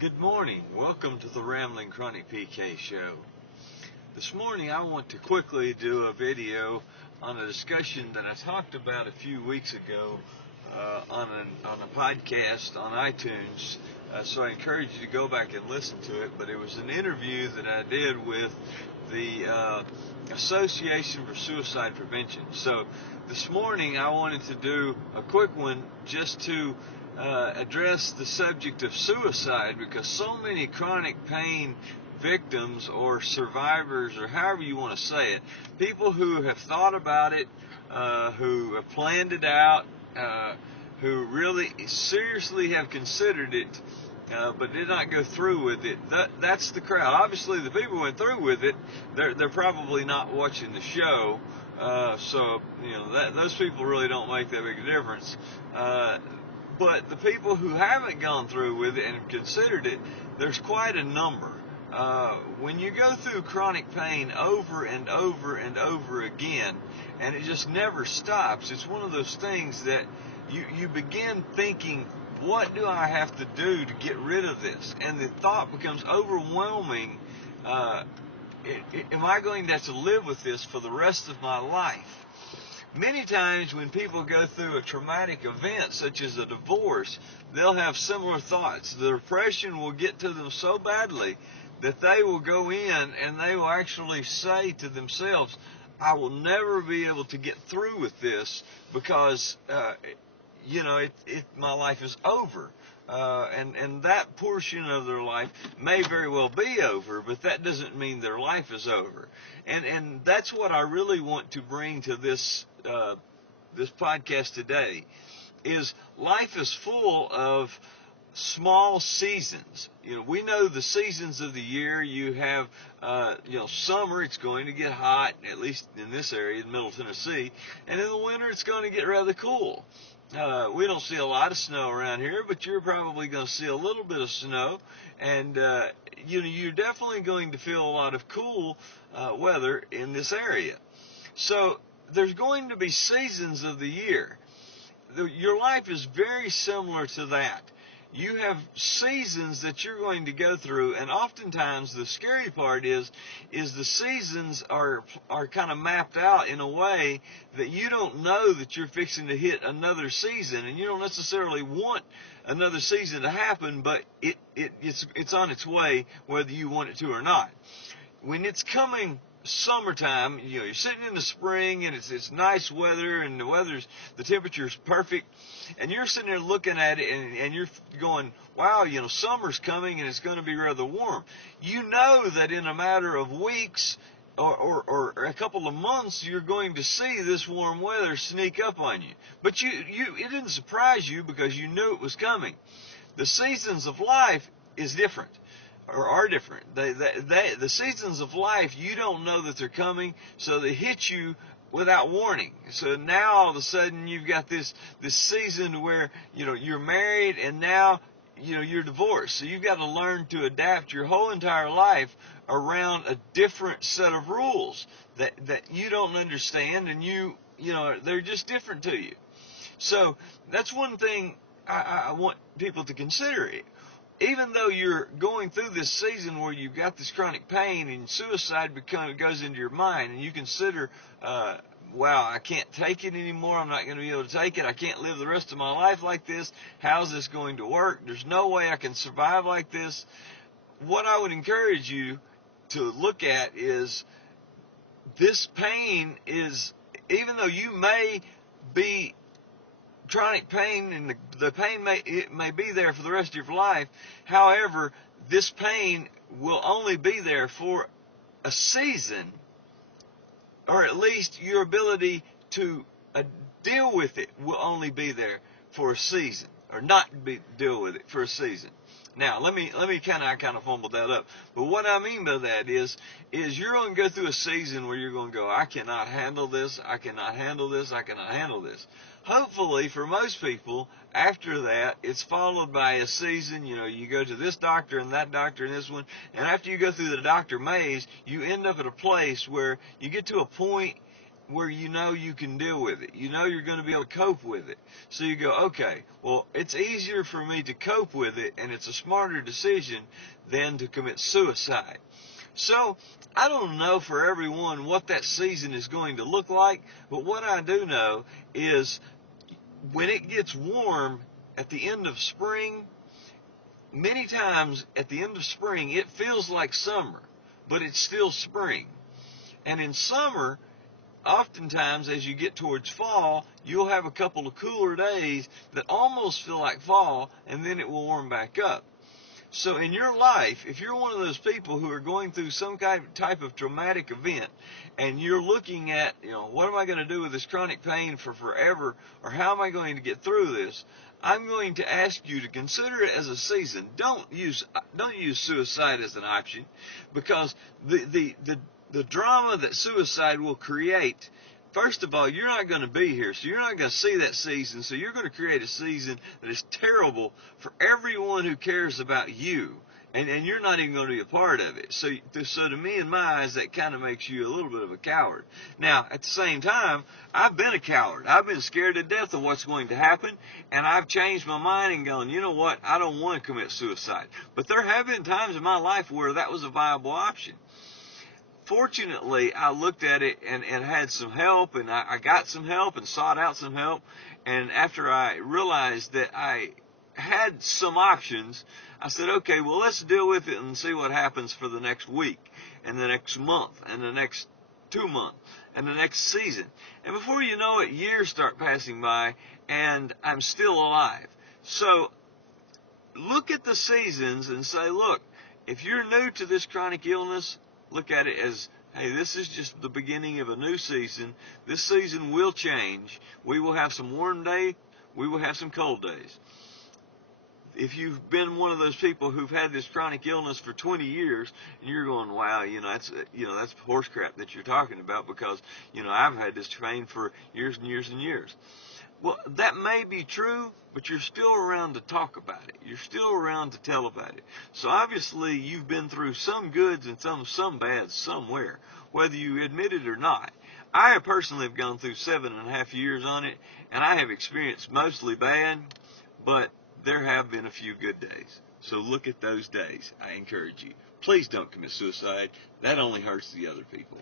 Good morning. Welcome to the Rambling Chronic PK show. This morning I want to quickly do a video on a discussion that I talked about a few weeks ago on a podcast on iTunes. So I encourage you to go back and listen to it. But it was an interview that I did with the Association for Suicide Prevention. So this morning I wanted to do a quick one just to address the subject of suicide, because so many chronic pain victims or survivors, or however you want to say it, people who have thought about it, who have planned it out, who really seriously have considered it, but did not go through with it. That's the crowd. Obviously, the people who went through with it, they're probably not watching the show. So those people really don't make that big a difference. But the people who haven't gone through with it and have considered it, there's quite a number. When you go through chronic pain over and over and over again, and it just never stops, it's one of those things that you begin thinking, what do I have to do to get rid of this? And the thought becomes overwhelming. Am I going to have to live with this for the rest of my life? Many times when people go through a traumatic event such as a divorce, they'll have similar thoughts. The depression will get to them so badly that they will go in and they will actually say to themselves, I will never be able to get through with this because my life is over. And that portion of their life may very well be over, but that doesn't mean their life is over. And that's what I really want to bring to this podcast today. Is life is full of small seasons. We know the seasons of the year. You have, summer, it's going to get hot, at least in this area, in Middle Tennessee. And in the winter, it's going to get rather cool. We don't see a lot of snow around here, but you're probably going to see a little bit of snow. And, you're definitely going to feel a lot of cool weather in this area. So there's going to be seasons of the year. Your life is very similar to that. You have seasons that you're going to go through, and oftentimes the scary part is the seasons are kind of mapped out in a way that you don't know that you're fixing to hit another season, and you don't necessarily want another season to happen, but it's on its way whether you want it to or not. When it's coming summertime, you're sitting in the spring and it's nice weather and the temperature's perfect, and you're sitting there looking at it and you're going, wow, summer's coming and it's going to be rather warm. You know that in a matter of weeks or a couple of months you're going to see this warm weather sneak up on you. But it didn't surprise you because you knew it was coming. The seasons of life is different. Or are different. The seasons of life, you don't know that they're coming, so they hit you without warning. So now all of a sudden you've got this season where you're married and now you're divorced. So you've got to learn to adapt your whole entire life around a different set of rules that you don't understand, and they're just different to you. So that's one thing I want people to consider. Even though you're going through this season where you've got this chronic pain and suicide goes into your mind, and you consider, wow, I can't take it anymore. I'm not going to be able to take it. I can't live the rest of my life like this. How's this going to work? There's no way I can survive like this. What I would encourage you to look at is this pain is, even though you may be chronic pain and the pain may be there for the rest of your life. However, this pain will only be there for a season, or at least your ability to deal with it will only be there for a season, or not deal with it for a season. Now, let me kind of fumbled that up. But what I mean by that is you're going to go through a season where you're going to go, I cannot handle this, I cannot handle this, I cannot handle this. Hopefully, for most people, after that, it's followed by a season. You go to this doctor and that doctor and this one, and after you go through the doctor maze, you end up at a place where you get to a point where you know you can deal with it. You know you're going to be able to cope with it. So you go, okay, well, it's easier for me to cope with it, and it's a smarter decision than to commit suicide. So I don't know for everyone what that season is going to look like, but what I do know is when it gets warm at the end of spring, many times at the end of spring, it feels like summer, but it's still spring. And in summer, oftentimes as you get towards fall, you'll have a couple of cooler days that almost feel like fall, and then it will warm back up. So in your life, if you're one of those people who are going through some kind of type of traumatic event, and you're looking at, what am I going to do with this chronic pain for forever, or how am I going to get through this? I'm going to ask you to consider it as a season. Don't use suicide as an option, because the drama that suicide will create. First of all, you're not going to be here, so you're not going to see that season. So you're going to create a season that is terrible for everyone who cares about you, and you're not even going to be a part of it. So to me, in my eyes, that kind of makes you a little bit of a coward. Now, at the same time, I've been a coward. I've been scared to death of what's going to happen, and I've changed my mind and gone, you know what? I don't want to commit suicide. But there have been times in my life where that was a viable option. Fortunately, I looked at it and had some help, and I got some help and sought out some help. And after I realized that I had some options, I said, okay, well, let's deal with it and see what happens for the next week and the next month and the next 2 months and the next season. And before you know it, years start passing by, and I'm still alive. So look at the seasons and say, look, if you're new to this chronic illness, look at it as, hey, this is just the beginning of a new season. This season will change. We will have some warm days. We will have some cold days. If you've been one of those people who've had this chronic illness for 20 years, and you're going, wow, that's horse crap that you're talking about, because, I've had this pain for years and years and years. Well, that may be true, but you're still around to talk about it. You're still around to tell about it. So obviously you've been through some goods and some bads somewhere, whether you admit it or not. I personally have gone through 7.5 years on it, and I have experienced mostly bad, but there have been a few good days. So look at those days. I encourage you. Please don't commit suicide. That only hurts the other people.